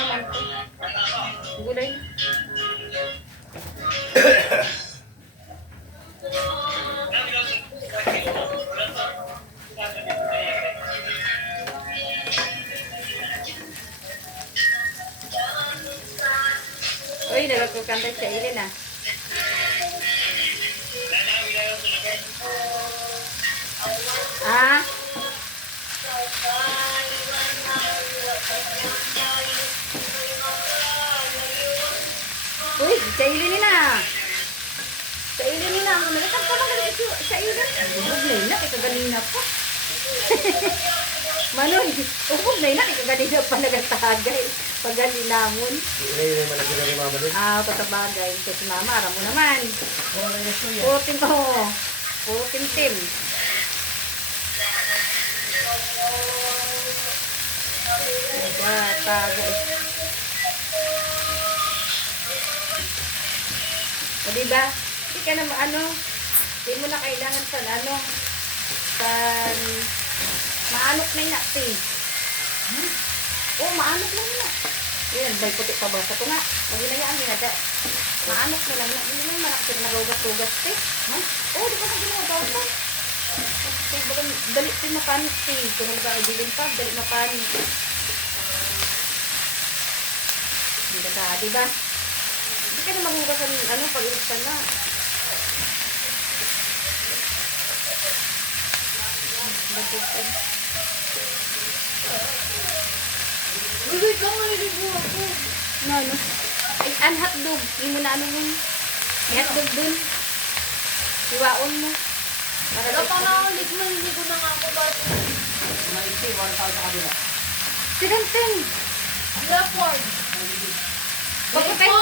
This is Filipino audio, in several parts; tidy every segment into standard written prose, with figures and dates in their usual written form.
naman to. Gulay. Uy, nagkukantay sa ilin ah. Ah? Uy, sa ilin na. Sa ilin na. Ang nagkakam ka magalit sa ilin. Ubog na inak, ikaganina pa. Manoy, ubog na inak, ikaganina pa nagatagay. Pagali namon. Ini malagyan ni mama din. Ah, patabagay. So, si mama, aram mo naman. Putin ko. Putin tim. Tagay. O diba? Hindi ka na hindi mo na kailangan sa maanok na yung nakti. Oo, maanok lang na. Yan, may puti pa ba? Sa ito nga. Maginayaan nyo na. Maanok na lang. Hindi mo naman nakti na nagawagas-ugas. Oo, di ba na ginagawa? Dali din mapanis. Kung halaga ay bilin pa, dali mapanis. Diba? Hindi ka na maghugasan pag-iwasan na. Bagutan. Uy, ka maliligo ako. Ano? Ay, an hotdog. Hindi mo na mo. May hotdog dun. Iwaon mo. Wala pa nga ulit, maliligo na nga ako. Maiksi, 1,000 sa kabila. Sigantin. Leopard. Bagutay mo.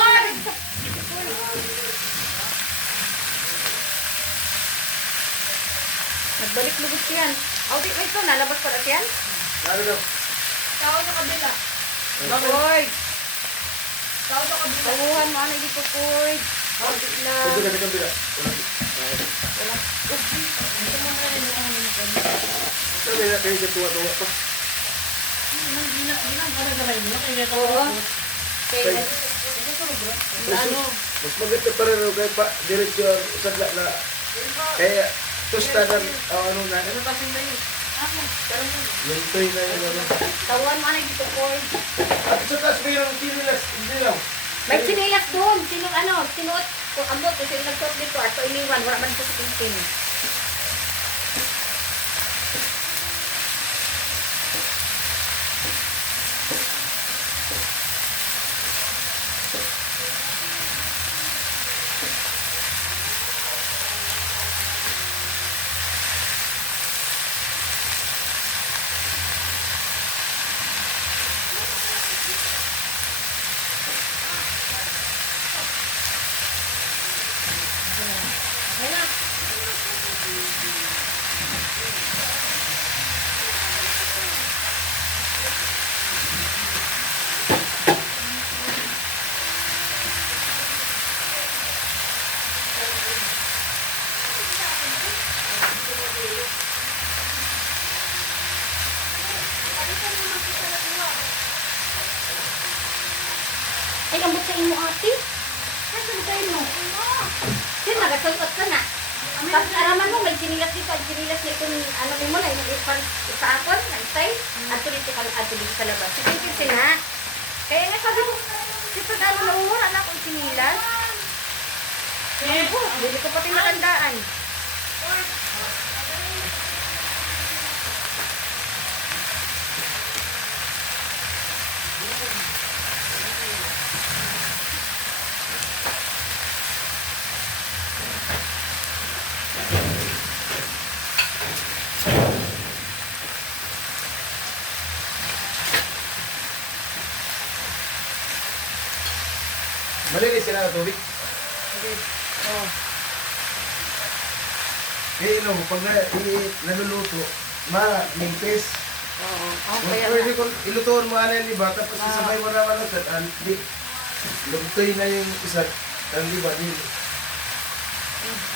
Nagbalik lubos yan. Audit mo ito. Nalabas ko na yan. Ano daw? Tao sa kabila. Bagoy. Tao sa kabila. Tawuhan mo. Ano dito, Cord? Audit lang. Pwede ka sa kabila. Wala. Ito mo na rin yung Sabi na kayo dyan tuwa-tuwa pa. Oo. Kaya, ano? Mas maganda pa rin kay pa diretso ang sadla na kaya tostadan ano na. Ano kasi na yun? Luntoy na yun ano. Tawuhan mo. Ano dito, Cord? At sa taas ba yung sinilas? Hindi lang. May sinilas doon. Sinuot. Kung ambot, kasi nagsuot dito. Ato iniwan. Wala man po sa pintin. Ay, ambot sa imo ate. Ay, saan kayo mo? Sin, nagasulot ka na. Pag araman mo, may sinilas dito. Ang sinilas na itong, mo na, yung sa akon, naitay. At tuloy sa labas. Sige, na. Kaya nga sabi mo, dito na umura na akong sinilas. Hindi ko pati nakandaan. Malinis sila na tubig. Oh. Eh, pag naluluto, ma-limpis. Oo. Pwede kung ilutuan mo ano yung iba, tapos isabay mo naman ang di. Lumtoy na yung isa, ang iba din.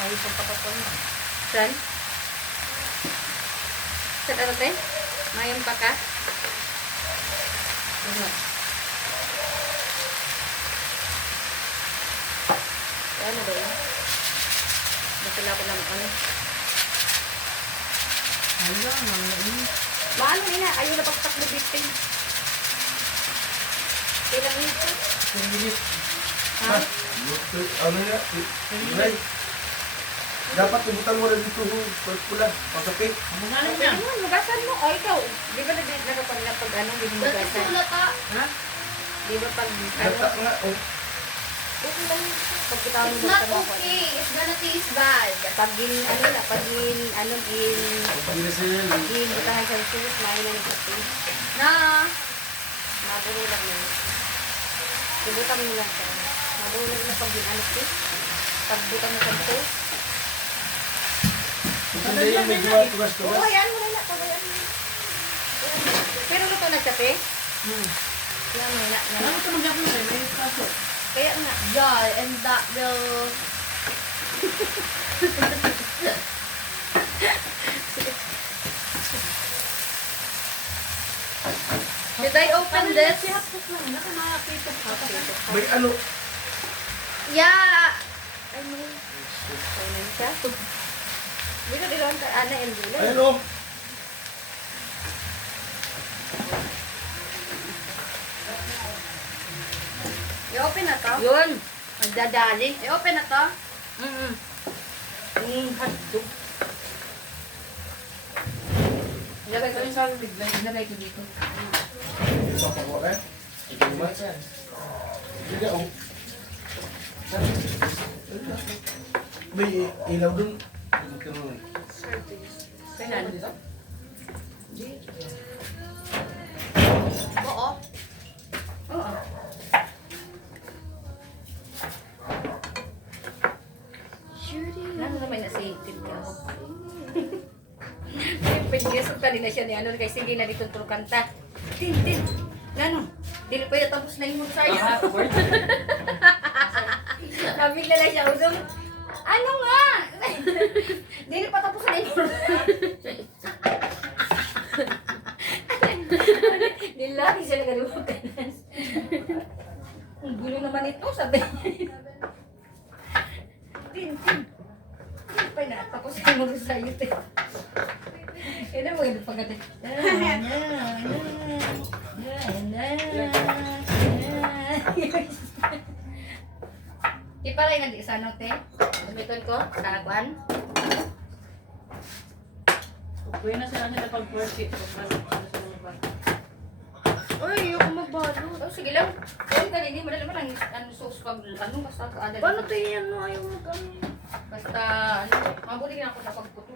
Ayos ang pakapon mo. Saan? Saan ano tayo? Mayang paka? Ano? Ano ba yun? Masala ko lang ano. Maano yun na, ayaw na pagtakbo bitin. Kailang nito? Ha? Ano na? Nay. Dapat ibutan mo na dito. Pula. Pasakit. Okay naman, magasan mo. O ikaw, di ba nagpag na pag ano, hindi mo magasan? Sulat ah. Ha? Di ba pag Gata ano? nga. Oh. Okay lang yun. Pag kita mo It's not magtrabaho. okay. It's gonna taste bad. Pag gin, ano na, pag gin, ano, gin, Paginasin. gin, butahan sa sus, main na ng kape. Na. Maburo lang yun. Sibutan mo lang siya. Maburo lang na pag gin, ano, sis. Pag butang mo sa sus. Hindi yung medyo Oo, tugas-tugas. ayan mo na, pabayaan mo. Pero luto na siya, te? Yan, may na. Ano ito magyapon na? May kaso. Kaya nga. Yeah, and that will... Should I open this? May ano. Yeah. Ano? Ayun siya. Dito, dito, ana, and dito. Ayan o. I-open na to? Yun. Magdadali. I-open na to? Hotdog. Ilagay ko yung sa bigla. Ilagay ko dito. Papakuha eh. Hindi o. May ilaw dun. Kailan? Oo. Oo. Ano naman na sa itin ka? Pag-iusap ka din na siya ni ano, kay sige na dito tulog kanta. Tin. Ano? Dili pa yung tapos na yung sa'yo. Nabigla na siya usong. Ano nga? Dili pa tapos na yung Nilaki siya nagaluwag ka na. Ang gulo naman ito, sabi. Tin. Pa na, tapos yung mga sa'yo, tin. Kaya na mga pagkati. Di pa rin nga di sa ano, te? Gamiton ko, sa akuan. Uy, na sila nila pag-worship. Uy, yung magbalo. Oh, sige lang. Kaya ka hindi madali mo lang ano sauce pag ano basta ka ada. Paano tayo yan mo? Ayaw mo kami. Basta ano, mabuti na ako sa pagputo.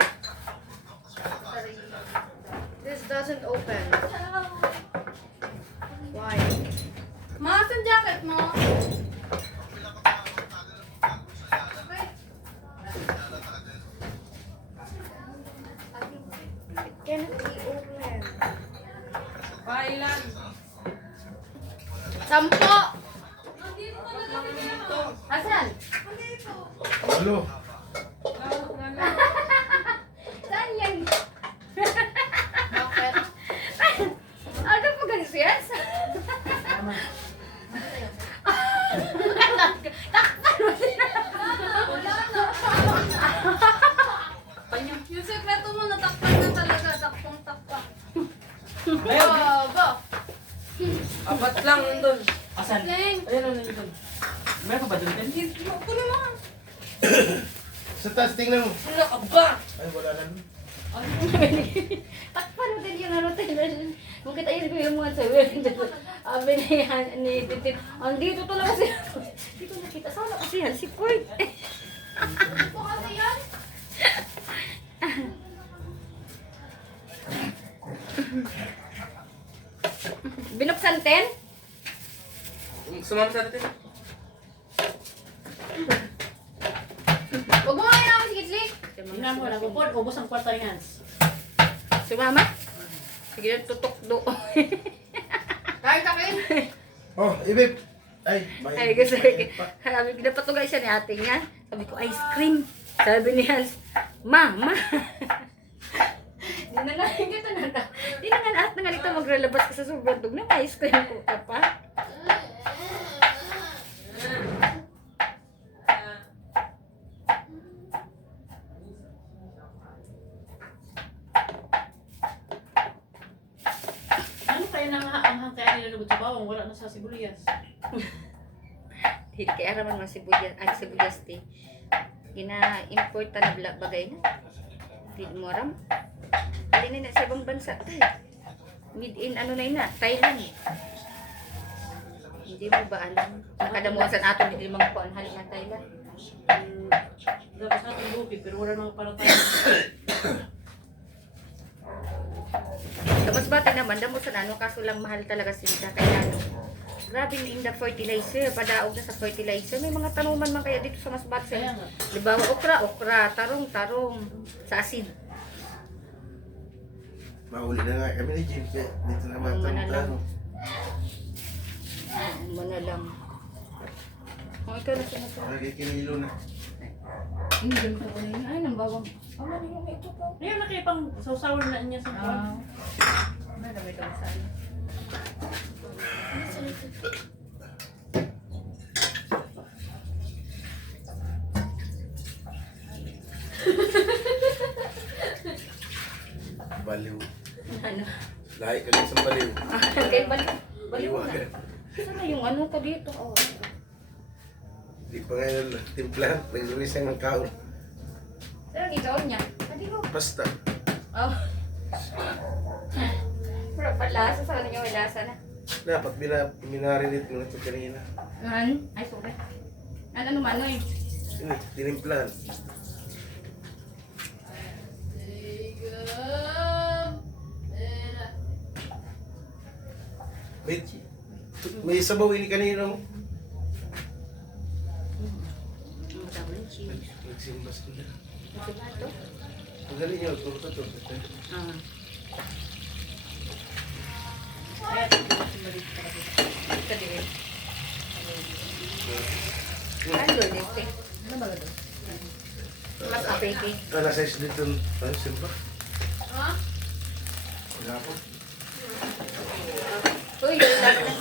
This doesn't open. Why? Masan jacket mo? Can it be open? Kailan? 10! Asan? Hello. Saan yan? Bakit? Ano po ganun siya? Yung sekreto mo, natakpan na talaga. Takpang-takpan. Ba? Apat lang doon. Asan? Ayun na yun. Meron ka ba doon, Ben? Kunin mo. Sa taas, tingnan mo. Wala ka ba? Ay, wala na. Takpan mo din yung ano tayo. Kung kita yun ko yung mga sabi. Abi na yan ni Titit. Ang dito to lang kasi. Dito nakita. Sana kasi yan si Kurt. Ito kasi yan. Binuksan ten? Sumama sa atin. Huwag mo ngayon ako, sige. Tingnan mo, nagupod. Ubus ang kwarta yan. Sumama? Sige lang tutok do. Kain ka kain. Oh, ibib. Ay, Ay, gusto ko. Sabi ko, napatugay siya ni ate niya. Sabi ko, ice cream. Sabi ni Hans, Mama. Di na nga, di na nga lahat na nga dito maglalabas ka sa sobrang dug na ice cream ko ka pa. wala na sa sibuyas. Hindi kaya raman mga sibuyas ti. Gina-import na bagay na. Hindi mo aram. Alin na sa ibang bansa tay. Made in ano na yun na, Thailand. Hindi mo ba alam? Kadamuan sa ato hindi mga kuan halik ng Thailand. Dapat sa ating lupi, pero wala nang para tayo. Tapos bati naman, damo sa ano, kaso lang mahal talaga sila. Kaya ano, grabe na yung fertilizer, padaog na sa fertilizer. May mga tanuman man kaya dito sa Masbate. Kaya nga. Diba, okra, tarong, sa asid. Mahuli na nga kami ni Jim. Dito na matang-tang. Mana lang. O, ikaw na siya na to. Lagi kinilo na. Hindi ganito ko na yun. Ay, nang bawang. Ano na yung may ito pa? Ayun, nakipang sausawar na niya sa kuwan. Ano na may daw sa akin? Baliw. Ano? Lahi ka lang sa baliw. Kaya balik na. Baliwagan. Saan na yung ano ka dito? Oh. Di pa ngayon timplahan. Nag-resign ng kaon. Saan ang ikaw niya? Hindi ko. Pasta. Oh. Pero palasa sa kanya may lasa na. Dapat minarinate mo na ito kanina. Ay, sorry. Ano naman, ano eh? Ini, tinimplahan. May sabaw ini kanina mo. Ang dami ng cheese. Nagsimbas ko na. Ito ba ito? Ang galing nyo, ito. Ah. Kaya ito balik para dito. Ito din. Ano din? Ano ba ito? Mas apeke. Kala size dito, ano simba? Ha? Wala po. Uy, yung dami ng